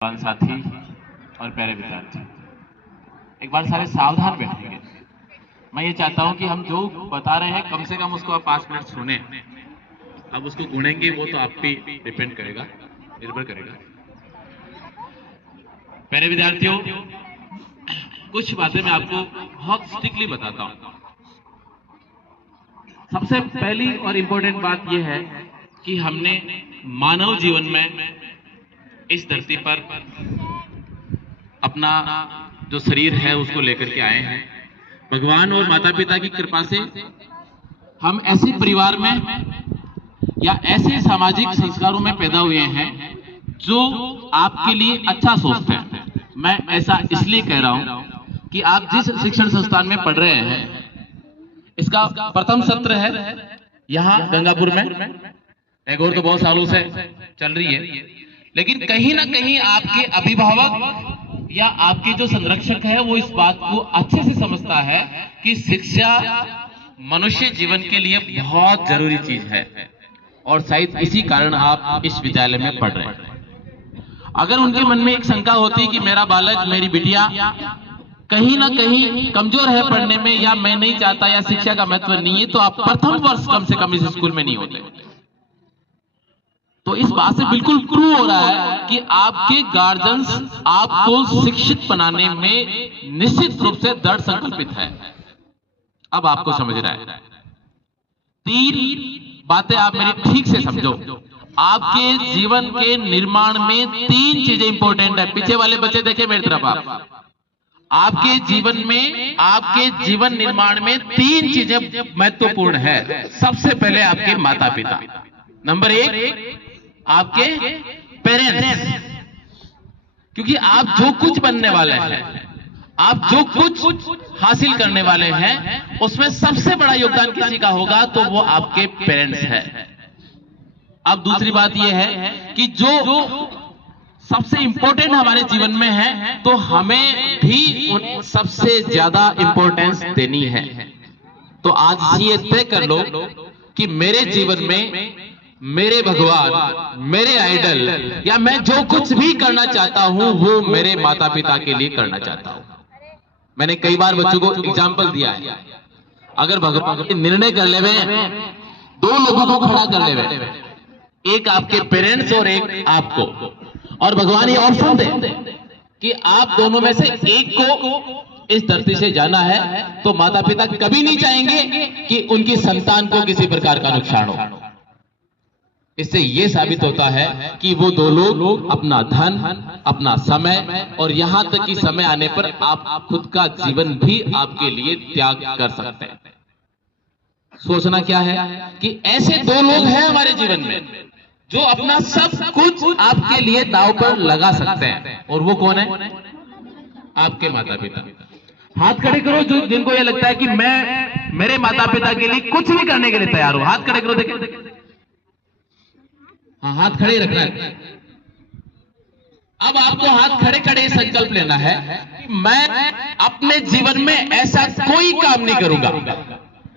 साथी और प्यारे विद्यार्थी, एक बार सारे सावधान बैठेंगे। मैं ये चाहता हूं कि हम जो बता रहे हैं कम से कम उसको आप 5 मिनट सुने। अब उसको गुनेंगे वो तो आप पे डिपेंड करेगा, निर्भर करेगा। प्यारे विद्यार्थियों, कुछ बातें मैं आपको बहुत स्ट्रिक्टली बताता हूं। सबसे पहली और इंपॉर्टेंट बात यह है कि हमने मानव जीवन में इस धरती पर अपना जो शरीर है उसको लेकर के आए हैं। भगवान और माता पिता की कृपा से हम ऐसे परिवार में या ऐसे सामाजिक संस्कारों में पैदा हुए हैं जो आपके लिए अच्छा सोचते हैं। मैं ऐसा इसलिए कह रहा हूं कि आप जिस शिक्षण संस्थान में पढ़ रहे हैं, इसका प्रथम सत्र है यहां गंगापुर में। टैगोर तो बहुत सालों से चल रही है, लेकिन कहीं ना कहीं आपके अभिभावक या आपके जो संरक्षक है वो इस बात को अच्छे से समझता है कि शिक्षा मनुष्य जीवन के लिए बहुत जरूरी चीज है, और शायद इसी कारण आप इस विद्यालय में पढ़ रहे हैं। अगर उनके मन में एक शंका होती कि मेरा बालक, मेरी बिटिया कहीं ना कहीं कमजोर है पढ़ने में, या मैं नहीं चाहता, या शिक्षा का महत्व नहीं है, तो आप प्रथम वर्ष कम से कम इस स्कूल में नहीं होते। तो इस बात से बिल्कुल प्रूव हो रहा है कि आपके गार्जियंस आपको शिक्षित बनाने में निश्चित रूप से दृढ़ संकल्पित है। अब आपको समझ रहा है। 3 बातें आप मेरी ठीक से समझो। आपके जीवन के निर्माण में 3 चीजें इंपॉर्टेंट है। पीछे वाले बच्चे देखे मेरी तरफ। आपके जीवन में, आपके जीवन निर्माण में 3 चीजें महत्वपूर्ण है। सबसे पहले आपके माता पिता, नंबर 1 आपके पेरेंट्स, क्योंकि आप जो कुछ बनने वाले हैं, आप जो कुछ हासिल करने वाले हैं, उसमें सबसे बड़ा योगदान किसी का होगा तो वो आपके पेरेंट्स है। अब दूसरी बात यह है कि जो सबसे इंपॉर्टेंट हमारे जीवन में है, तो हमें भी सबसे ज्यादा इंपॉर्टेंस देनी है। तो आज ये तय कर लो कि मेरे जीवन में मेरे भगवान, मेरे आइडल, या मैं जो कुछ भी करना चाहता हूं वो मेरे माता पिता के लिए करना चाहता हूं। मैंने कई बार बच्चों को एग्जाम्पल दिया है। अगर भगवान निर्णय कर ले, 2 लोगों को खड़ा कर ले, एक आपके पेरेंट्स और एक आपको, और भगवान ये ऑप्शन दे कि आप दोनों में से एक को इस धरती से जाना है, तो माता पिता कभी नहीं चाहेंगे कि उनकी संतान को किसी प्रकार का नुकसान हो। इससे यह साबित होता है कि वो 2 लोग अपना धन, अपना समय, और यहां तक कि समय आने पर आप खुद का जीवन भी आपके लिए त्याग कर सकते हैं। सोचना क्या है कि ऐसे 2 लोग हैं हमारे जीवन में जो अपना सब कुछ आपके लिए दांव पर लगा सकते हैं, और वो कौन है? आपके माता पिता। हाथ खड़े करो जो जिनको ये लगता है कि मैं मेरे माता पिता के लिए कुछ भी करने के लिए तैयार हूं। हाथ खड़े करो, देखिए। हाँ, हाथ खड़े रखना है। अब आपको हाथ खड़े खड़े संकल्प लेना है कि मैं अपने जीवन में ऐसा कोई काम नहीं करूंगा,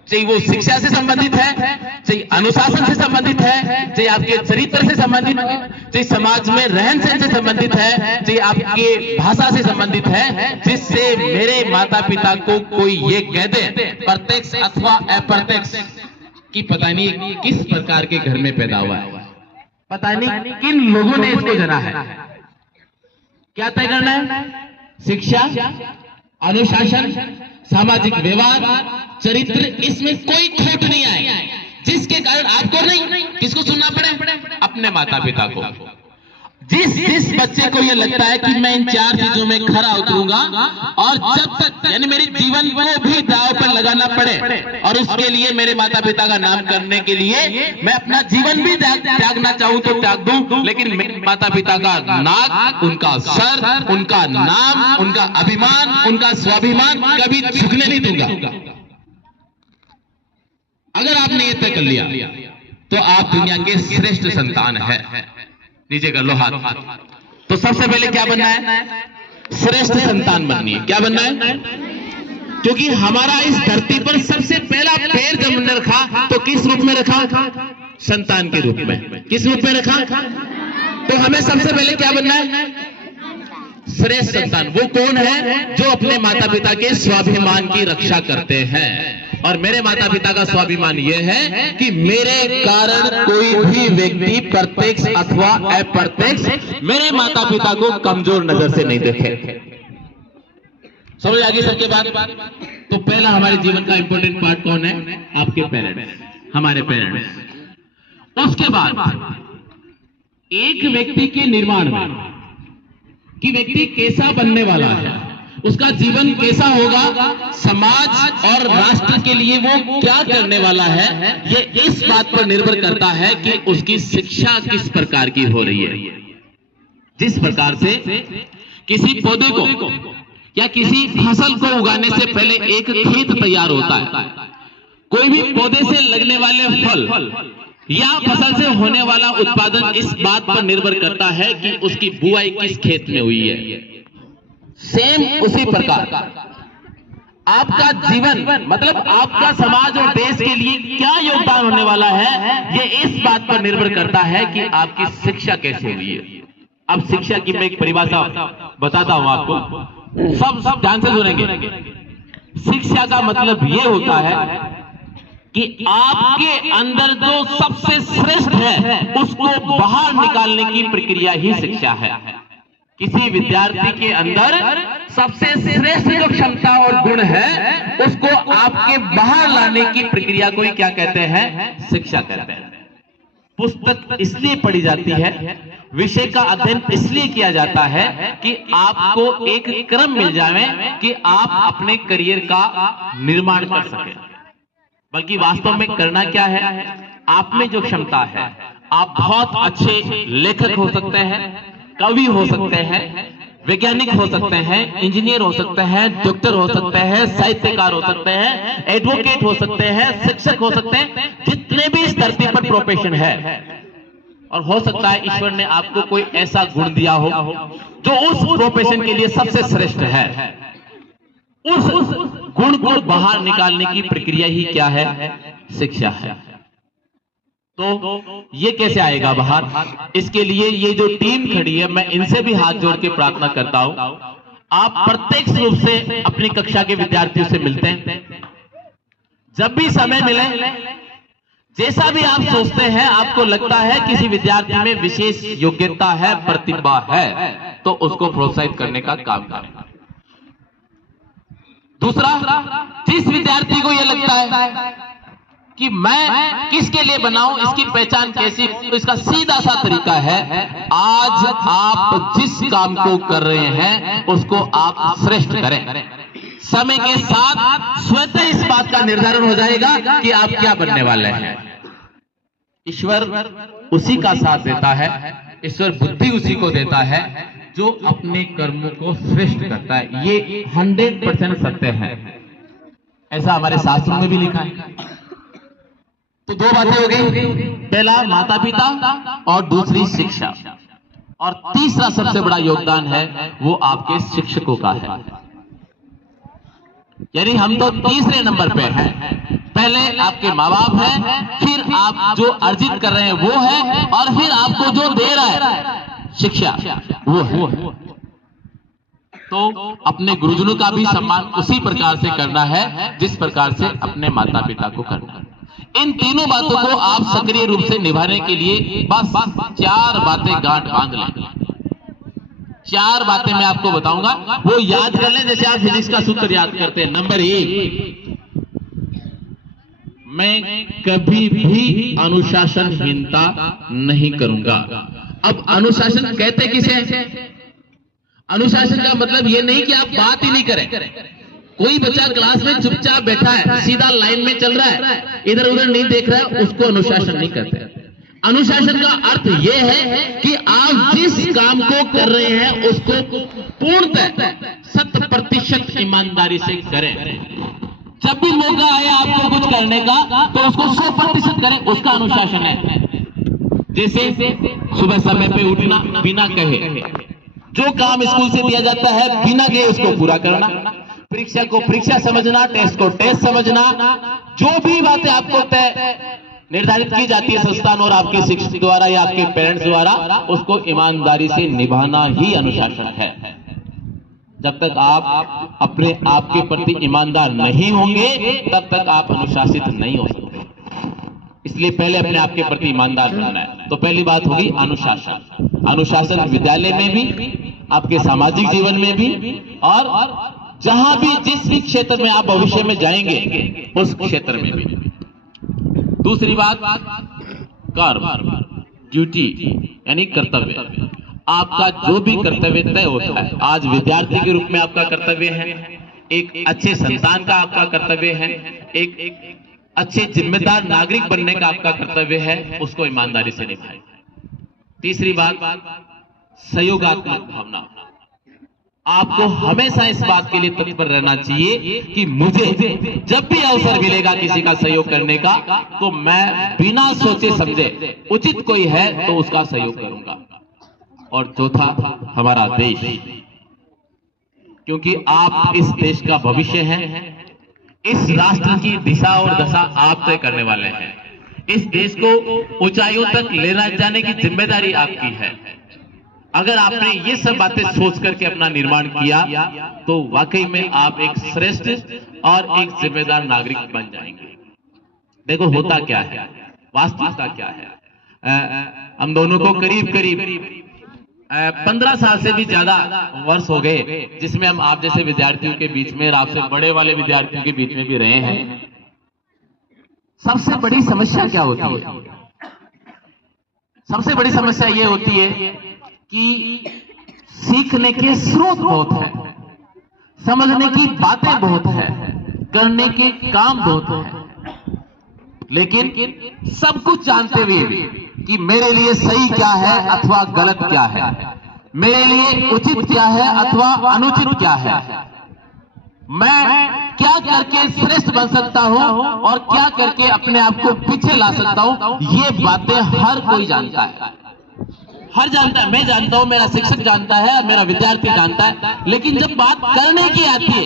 चाहे वो शिक्षा से संबंधित है, चाहे अनुशासन से संबंधित है, चाहे आपके चरित्र से संबंधित है, चाहे समाज में रहन सहन से संबंधित है, चाहे आपके भाषा से संबंधित है, जिससे मेरे माता पिता को कोई ये कह दे, प्रत्यक्ष अथवा अप्रत्यक्ष, कि पता नहीं किस प्रकार के घर में पैदा हुआ है, पता नहीं किन लोगों ने इसको जना है। क्या तय करना है? शिक्षा, अनुशासन, सामाजिक व्यवहार, चरित्र, इसमें कोई खोट नहीं आए, जिसके कारण आपको नहीं, किसको सुनना पड़े? अपने माता पिता को। जिस बच्चे को यह लगता है कि मैं इन 4 चीजों में खरा उतरूंगा, और जब तक यानी मेरे जीवन को भी दांव पर लगाना पड़े, और उसके लिए मेरे माता पिता का नाम करने के लिए मैं अपना जीवन भी त्यागना चाहूं तो त्याग दूं, लेकिन मेरे माता पिता का नाक, उनका सर, उनका नाम, उनका अभिमान, उनका स्वाभिमान कभी झुकने नहीं दूंगा। अगर आपने ये तय कर लिया तो आप दुनिया के श्रेष्ठ संतान है। नीचे कर लो हाथ। तो सबसे पहले क्या बनना है? श्रेष्ठ संतान बननी है। क्या बनना है? क्योंकि हमारा इस धरती पर सबसे पहला पैर जब हमने रखा तो किस रूप में रखा? संतान के रूप में। किस रूप में रखा? तो हमें सबसे पहले क्या बनना है? श्रेष्ठ संतान वो कौन है? जो अपने माता पिता के स्वाभिमान की रक्षा करते हैं। और मेरे माता पिता का स्वाभिमान यह है कि मेरे कारण कोई भी व्यक्ति प्रत्यक्ष अथवा अप्रत्यक्ष मेरे माता पिता को कमजोर नजर से नहीं देखे। समझ आ गई सबके बात? तो पहला हमारे जीवन का इंपॉर्टेंट पार्ट कौन है? आपके पेरेंट्स, हमारे पेरेंट्स। उसके बाद एक व्यक्ति के निर्माण में कि व्यक्ति कैसा बनने वाला है, उसका जीवन कैसा होगा, समाज और राष्ट्र के लिए वो क्या करने वाला है, ये इस बात पर निर्भर करता है कि उसकी शिक्षा किस प्रकार की हो रही है। जिस प्रकार से किसी पौधे को या किसी फसल को उगाने से पहले एक खेत तैयार होता है, कोई भी पौधे से लगने वाले फल या फसल से होने वाला उत्पादन इस बात पर निर्भर करता है कि उसकी बुआई किस खेत में हुई है। सेम उसी प्रकार आपका जीवन मतलब आपका समाज और देश के लिए क्या योगदान होने वाला है, ये इस बात पर निर्भर करता है कि आपकी शिक्षा कैसे हुई है। अब शिक्षा की मैं एक परिभाषा बताता हूं आपको, सब ध्यान से सुनेंगे। शिक्षा का मतलब यह होता है कि आपके अंदर जो सबसे श्रेष्ठ है उसको बाहर निकालने की प्रक्रिया ही शिक्षा है। किसी विद्यार्थी के अंदर सबसे श्रेष्ठ जो क्षमता और गुण है उसको आपके बाहर लाने की प्रक्रिया को ही क्या कहते हैं? शिक्षा कहते हैं। पुस्तक इसलिए पढ़ी जाती है, विषय का अध्ययन इसलिए किया जाता है कि आपको एक क्रम मिल जाए कि आप अपने करियर का निर्माण कर सकें। बल्कि वास्तव में करना क्या है, आप में जो क्षमता है, आप बहुत अच्छे लेखक हो सकते हैं, कवि हो सकते हैं, वैज्ञानिक हो सकते हैं, इंजीनियर हो सकते हैं, डॉक्टर हो सकते हैं, साहित्यकार हो सकते हैं, एडवोकेट हो सकते हैं, शिक्षक हो सकते हैं, जितने भी इस धरती पर प्रोफेशन है। और हो सकता है ईश्वर ने आपको कोई ऐसा गुण दिया हो जो उस प्रोफेशन के लिए सबसे श्रेष्ठ है। उस गुण को बाहर निकालने की प्रक्रिया ही क्या है? शिक्षा है। तो ये कैसे आएगा बाहर? इसके लिए ये जो टीम खड़ी है, मैं इनसे भी हाथ जोड़ के प्रार्थना करता हूं, आप प्रत्यक्ष रूप से अपनी कक्षा के विद्यार्थियों से मिलते हैं। जब भी समय मिले, जैसा भी आप सोचते हैं, आपको लगता है किसी विद्यार्थी में विशेष योग्यता है, प्रतिभा है, तो उसको प्रोत्साहित करने का काम करें। दूसरा, जिस विद्यार्थी को यह लगता है कि मैं किसके लिए बनाऊं, इसकी पहचान कैसी, तो इसका सीधा सा तरीका है, आज आप जिस काम को कर रहे हैं उसको आप श्रेष्ठ करें। समय के साथ स्वतः इस बात का निर्धारण हो जाएगा कि आप क्या बनने वाले हैं। ईश्वर उसी का साथ देता है, ईश्वर बुद्धि उसी को देता है जो अपने कर्मों को श्रेष्ठ करता है। ये 100% सत्य है, ऐसा हमारे शास्त्रों में भी लिखा है। तो दो बातें हो गई, पहला माता पिता और दूसरी शिक्षा, और तीसरा सबसे बड़ा योगदान है वो आपके शिक्षकों का है। यानी हम तो तीसरे नंबर पे हैं। पहले आपके माँ बाप हैं, फिर आप जो अर्जित कर रहे हैं वो है, और फिर आपको जो दे रहा है शिक्षा वो है। तो अपने गुरुजनों का भी सम्मान उसी प्रकार से करना है जिस प्रकार से अपने माता पिता को करना है। इन तीनों बातों को आप सक्रिय रूप से निभाने के लिए बस 4 बातें गांठ बांध लें। 4 बातें मैं आपको बताऊंगा, वो याद कर लें जैसे आप फिजिक्स का सूत्र याद करते हैं। नंबर 1, मैं कभी भी अनुशासनहीनता नहीं करूंगा। अब अनुशासन कहते किसे? अनुशासन का मतलब यह नहीं कि आप बात ही नहीं करें। कोई बच्चा क्लास में चुपचाप बैठा है, सीधा लाइन में चल रहा है, इधर उधर नहीं देख रहा है, उसको अनुशासन नहीं कहते। अनुशासन का अर्थ यह है कि आप जिस काम को कर रहे हैं उसको पूर्णतः 100% ईमानदारी से करें। जब भी मौका आए आपको कुछ करने का तो उसको 100% करें, उसका अनुशासन है। जैसे सुबह समय पे उठना बिना कहे, जो काम स्कूल से दिया जाता है बिना कहे उसको पूरा करना, परीक्षा को परीक्षा समझना, टेस्ट को टेस्ट समझना, जो भी बातें आपको तय निर्धारित की जाती है संस्थान और आपके शिक्षक द्वारा या आपके पेरेंट्स द्वारा, उसको ईमानदारी से निभाना ही अनुशासन है। जब तक आप अपने आप के प्रति ईमानदार नहीं होंगे तब तक आप अनुशासित नहीं हो सकते। इसलिए पहले अपने आप के प्रति ईमानदार बनना है। तो पहली बात होगी अनुशासन। अनुशासन विद्यालय में भी, आपके सामाजिक जीवन में भी, और जहां भी जिस भी क्षेत्र में आप भविष्य में जाएंगे उस क्षेत्र में भी। दूसरी बात, कर्म, ड्यूटी यानी कर्तव्य। आपका जो भी कर्तव्य तय होता है, आज विद्यार्थी के रूप में आपका कर्तव्य है, एक अच्छे संतान का आपका कर्तव्य है, एक अच्छे जिम्मेदार नागरिक बनने का आपका कर्तव्य है, उसको ईमानदारी से निभाएं। तीसरी बात, सहयोगात्मक भावना। आपको हमेशा इस बात के लिए तत्पर रहना चाहिए कि मुझे जब भी अवसर मिलेगा किसी का सहयोग करने का, तो मैं बिना सोचे समझे उचित कोई है तो उसका सहयोग करूंगा। और चौथा, हमारा देश, क्योंकि आप इस देश का भविष्य हैं, इस राष्ट्र की दिशा और दशा आप तय करने वाले हैं। इस देश को ऊंचाइयों तक ले जाने की जिम्मेदारी आपकी है। अगर आपने ये सब बातें सोच करके अपना निर्माण किया तो वाकई में आप एक श्रेष्ठ और एक जिम्मेदार नागरिक बन जाएंगे। देखो होता क्या है, वास्तविकता क्या है। हम दोनों को करीब करीब 15 साल से भी ज्यादा वर्ष हो गए जिसमें हम आप जैसे विद्यार्थियों के बीच में और आपसे बड़े वाले विद्यार्थियों के बीच में भी रहे हैं। सबसे बड़ी समस्या क्या होती है? सबसे बड़ी समस्या ये होती है कि सीखने के स्रोत बहुत है, समझने की बातें बहुत है, करने के काम बहुत है, लेकिन सब कुछ जानते हुए भी कि मेरे लिए सही क्या है अथवा गलत क्या है, मेरे लिए उचित क्या है अथवा अनुचित क्या है, मैं क्या करके श्रेष्ठ बन सकता हूं और क्या करके अपने आप को पीछे ला सकता हूं, ये बातें हर कोई जानता है। हर जानता है, मैं जानता हूं, मेरा शिक्षक जानता है, मेरा विद्यार्थी जानता है, लेकिन जब बात करने की आती है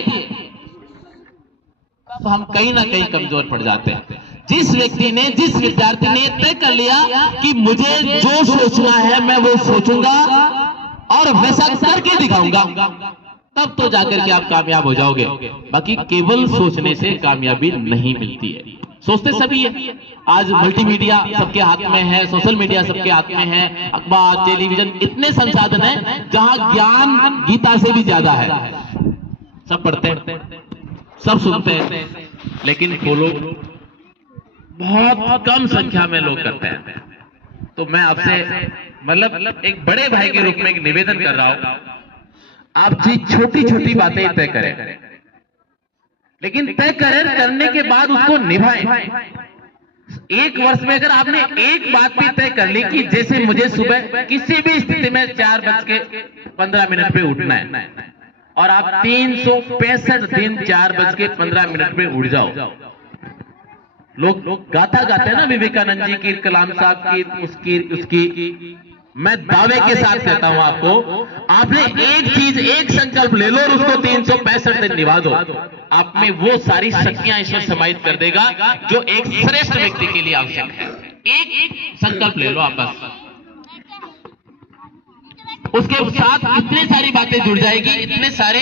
तो हम कहीं ना कहीं कमजोर पड़ जाते हैं। जिस व्यक्ति ने, जिस विद्यार्थी ने तय कर लिया कि मुझे जो सोचना है मैं वो सोचूंगा और वैसा करके दिखाऊंगा, तब तो जाकर के आप कामयाब हो जाओगे। बाकी केवल सोचने से कामयाबी नहीं मिलती है। सोचते सभी है, आज मल्टीमीडिया सबके हाथ में है, सोशल मीडिया सबके हाथ में है, अखबार, टेलीविजन, इतने संसाधन हैं जहां ज्ञान गीता से भी ज्यादा है। सब पढ़ते हैं, सब सुनते हैं, लेकिन फॉलो बहुत कम संख्या में लोग करते हैं। तो मैं आपसे मतलब एक बड़े भाई के रूप में एक निवेदन कर रहा हूं, आप जी छोटी छोटी बातें तय करें, लेकिन तय करें, करने के बाद उसको निभाएं। एक वर्ष में अगर आपने एक बात भी तय कर ली कि जैसे मुझे सुबह किसी भी स्थिति में 4:15 पे उठना है, और आप 365 दिन 4:15 पे उठ जाओ। लोग गाथा गाते हैं ना, विवेकानंद जी की, कलाम साहब की, उसकी मैं दावे के साथ कहता हूं आपको, आपने एक चीज, एक संकल्प ले लो और उसको 365 दिन निभा दो, आप में वो सारी शक्तियां ईश्वर समाहित कर देगा जो एक श्रेष्ठ व्यक्ति के लिए आवश्यक है। एक संकल्प ले लो आप बस, उसके साथ इतनी सारी बातें जुड़ जाएगी, इतने सारे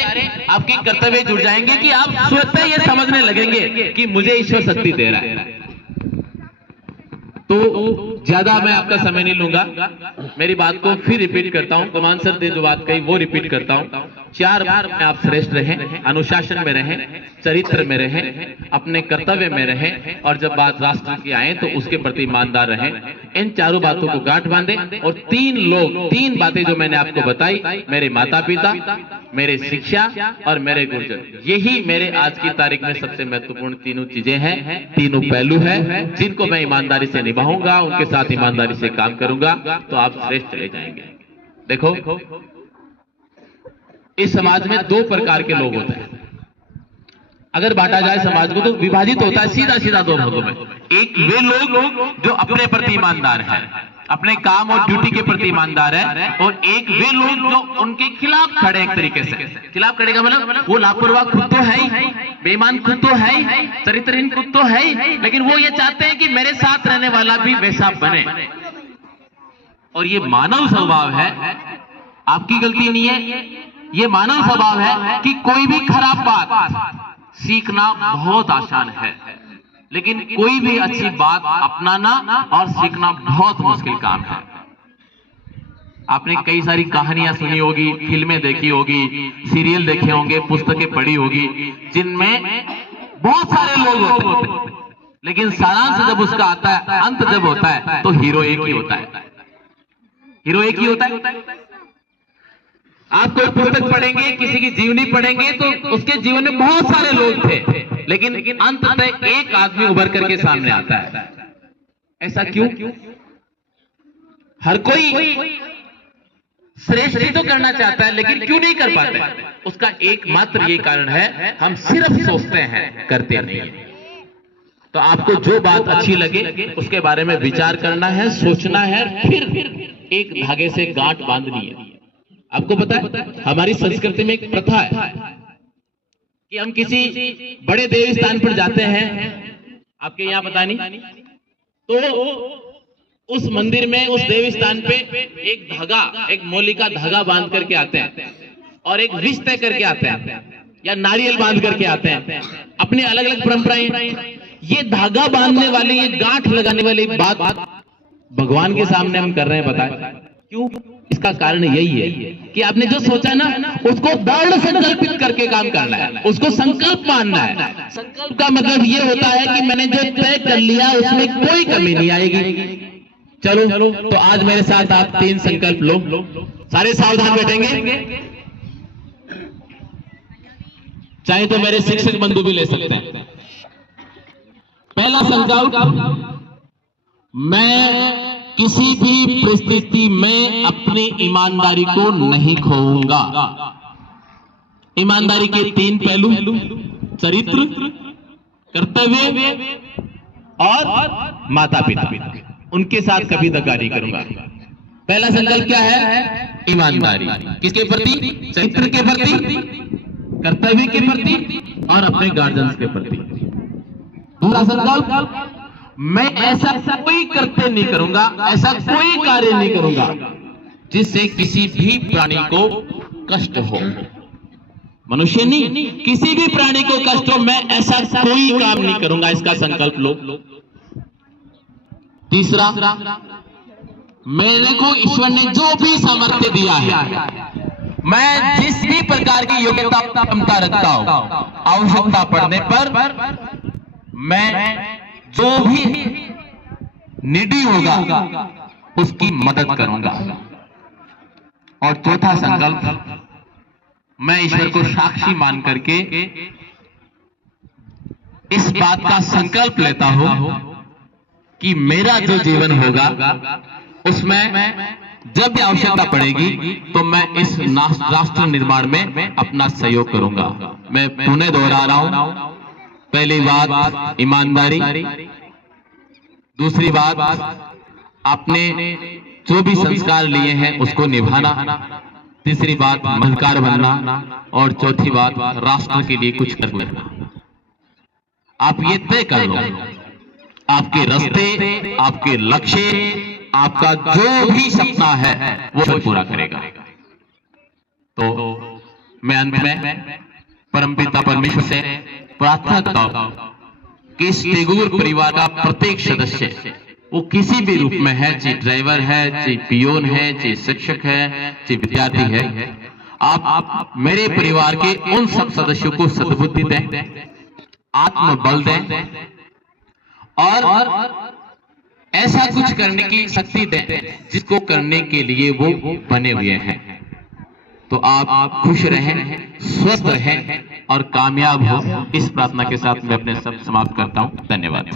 आपके कर्तव्य जुड़ जाएंगे कि आप स्वतः ये समझने लगेंगे कि मुझे ईश्वर शक्ति दे रहा है। तो ज्यादा मैं आपका समय नहीं लूंगा, मेरी बात को फिर रिपीट करता हूं, कमान सर ने जो बात कही वो रिपीट करता हूं। 4 बार में आप श्रेष्ठ रहें, अनुशासन में रहें, चरित्र में रहें, अपने कर्तव्य में रहें, और जब बात राष्ट्र की आए तो उसके प्रति ईमानदार रहें। इन चारों बातों को गांठ बांधें, और 3 बातें जो मैंने आपको बताई, मेरे माता पिता, मेरे शिक्षा और मेरे गुरुजन, यही मेरे आज की तारीख में सबसे महत्वपूर्ण 3 चीजें हैं, 3 पहलू हैं जिनको मैं ईमानदारी से निभाऊंगा, उनके साथ ईमानदारी से काम करूंगा, तो आप श्रेष्ठ चले जाएंगे। देखो, इस समाज में 2 प्रकार के लोग होते हैं। अगर बांटा जाए समाज को तो विभाजित होता है सीधा सीधा 2 भागों में। एक वे लोग जो अपने प्रति ईमानदार हैं, अपने काम और ड्यूटी के प्रति ईमानदार है, और एक वे लोग जो उनके खिलाफ खड़े, एक तरीके से खिलाफ खड़े का मतलब वो लापरवाह खुद तो है ही, बेईमान खुद तो है ही, चरित्रहीन खुद तो है ही, लेकिन वो ये चाहते हैं कि मेरे साथ रहने वाला भी वैसा बने। और ये मानव स्वभाव है, आपकी गलती नहीं है, ये मानव स्वभाव है कि कोई भी खराब बात सीखना बहुत आसान है, लेकिन कोई भी अच्छी बात अपनाना और सीखना बहुत मुश्किल काम है। आपने कई सारी कहानियां सुनी होगी, फिल्में देखी होगी, सीरियल देखे होंगे, पुस्तकें पढ़ी होगी, जिनमें बहुत सारे लोग होते हैं, लेकिन सारांश जब उसका आता है, अंत जब होता है, तो हीरो एक ही होता है। हीरो एक ही होता है। आप कोई पुस्तक पढ़ेंगे, किसी की जीवनी पढ़ेंगे, तो उसके जीवन में बहुत सारे लोग थे, लेकिन अंततः एक आदमी उभर करके सामने आता है। ऐसा क्यों? हर कोई श्रेष्ठ तो करना चाहता है, लेकिन क्यों नहीं कर पाता? उसका एकमात्र ये कारण है, हम सिर्फ सोचते हैं, करते नहीं। तो आपको जो बात अच्छी लगे उसके बारे में विचार करना है, सोचना है, फिर एक धागे से गांठ बांधनी है। आपको पता है हमारी संस्कृति में एक प्रथा है कि हम किसी बड़े देव स्थान पर जाते हैं, आपके यहां पता नहीं, तो उस मंदिर में, उस देव स्थान पे एक धागा, एक मौली का धागा बांध करके आते हैं और एक विष तय करके आते हैं या नारियल बांध करके आते हैं। अपनी अलग अलग परंपराएं। ये धागा बांधने वाली, ये गांठ लगाने वाली बात भगवान के सामने हम कर रहे हैं, बताएं क्यों? इसका कारण यही है कि आपने जो सोचा ना, उसको दृढ़ संकल्पित करके काम करना है, उसको संकल्प मानना है। संकल्प का मतलब ये होता है कि मैंने जो तय कर लिया उसमें कोई कमी नहीं आएगी। चलो तो आज मेरे साथ आप 3 संकल्प लो। सारे सावधान बैठेंगे, चाहे तो मेरे शिक्षक बंधु भी ले सकते हैं। पहला संकल्प, मैं किसी भी परिस्थिति में अपनी ईमानदारी को नहीं खोऊंगा। ईमानदारी के 3 पहलू, चरित्र, कर्तव्य और माता पिता, उनके साथ कभी धक्का नहीं करूंगा। पहला संकल्प क्या है? ईमानदारी। किसके प्रति? चरित्र के प्रति, कर्तव्य के प्रति और अपने गार्जियंस के प्रति। दूसरा संकल्प, मैं ऐसा कोई कर्तव्य नहीं करूंगा, ऐसा कोई कार्य नहीं करूंगा जिससे किसी भी प्राणी को कष्ट हो। मनुष्य नहीं, किसी भी प्राणी को कष्ट हो, मैं ऐसा कोई काम नहीं करूंगा। इसका संकल्प लो। तीसरा, मेरे को ईश्वर ने जो भी सामर्थ्य दिया है, मैं जिस भी प्रकार की योग्यता क्षमता रखता हूं, आवश्यकता पड़ने पर मैं जो भी निडी होगा उसकी मदद करूंगा। और चौथा संकल्प, मैं ईश्वर को साक्षी मान करके इस बात का संकल्प लेता हूं कि मेरा जो जीवन होगा उसमें जब भी आवश्यकता पड़ेगी तो मैं इस राष्ट्र निर्माण में अपना सहयोग करूंगा। मैं पुनः दोहरा रहा हूं, पहली बात ईमानदारी, दूसरी बात आपने जो भी संस्कार लिए हैं उसको निभाना, तीसरी बात मददगार बनना और चौथी बात राष्ट्र के लिए कुछ करना। आप ये तय कर लो, आपके रास्ते, आपके लक्ष्य, आपका जो भी सपना है वो पूरा करेगा। तो मैं अंत में परमपिता परमेश्वर से प्रार्थना करता हूं कि इस टेगोर परिवार का प्रत्येक सदस्य, वो किसी भी रूप में है, चाहे ड्राइवर है, चाहे पियोन है, चाहे शिक्षक है, चाहे विद्यार्थी है, आप मेरे परिवार के उन सब सदस्यों को सद्बुद्धि दें, आत्मबल दें और ऐसा कुछ करने की शक्ति दें जिसको करने के लिए वो बने हुए हैं। तो आप खुश रहें, स्वस्थ रहें और कामयाब हो। इस प्रार्थना के साथ मैं अपने सब समाप्त करता हूं। धन्यवाद।